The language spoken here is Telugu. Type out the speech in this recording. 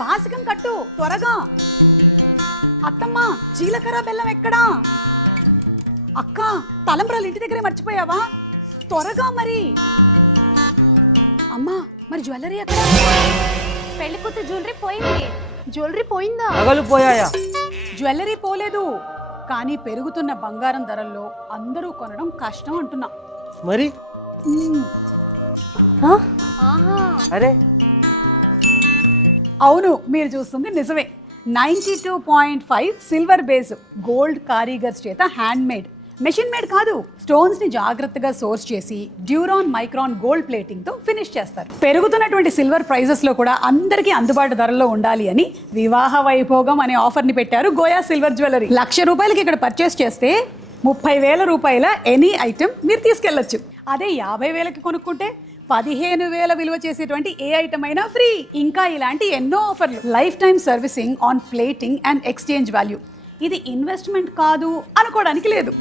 బాసికం కట్టు త్వరగా. అత్తమ్మ జీలకర్ర బెల్లం ఎక్కడా? అక్క తలంబ్రాలు ఇంటి దగ్గరే మర్చిపోయావా? త్వరగా మరి. అమ్మా మరి జ్యువెలరీ ఎక్కడ? పెళ్లి కూతురు జ్యువెలరీ పోయింది. జ్యువెలరీ పోయిందా? నగలు పోయాయా? జ్యువెలరీ పోలేదు, కానీ పెరుగుతున్న బంగారం ధరల్లో అందరూ కొనడం కష్టం అంటున్నా. మరి ఆహా, అరే అవును, మీరు చూస్తుంది నిజమే. 92.5 సిల్వర్ బేస్ గోల్డ్ కారీగర్స్ చేత హ్యాండ్ మేడ్, మెషిన్ మేడ్ కాదు. స్టోన్స్ ని జాగ్రత్తగా సోర్స్ చేసి డ్యూరాన్ మైక్రాన్ గోల్డ్ ప్లేటింగ్ తో ఫినిష్ చేస్తారు. పెరుగుతున్నటువంటి సిల్వర్ ప్రైజెస్ లో కూడా అందరికీ అందుబాటు ధరల్లో ఉండాలి అని వివాహ వైభోగం అనే ఆఫర్ ని పెట్టారు గోయా సిల్వర్ జ్యువెలరీ. 1,00,000 రూపాయలకి ఇక్కడ పర్చేస్ చేస్తే 30,000 రూపాయల ఎనీ ఐటెం మీరు తీసుకెళ్లొచ్చు. అదే 50,000కి కొనుక్కుంటే 15,000 విలువ చేసేటువంటి ఏ ఐటమ్ అయినా ఫ్రీ. ఇంకా ఇలాంటి ఎన్నో ఆఫర్లు. Life time servicing on plating and exchange value. ఇది ఇన్వెస్ట్మెంట్ కాదు అనుకోవడానికి లేదు.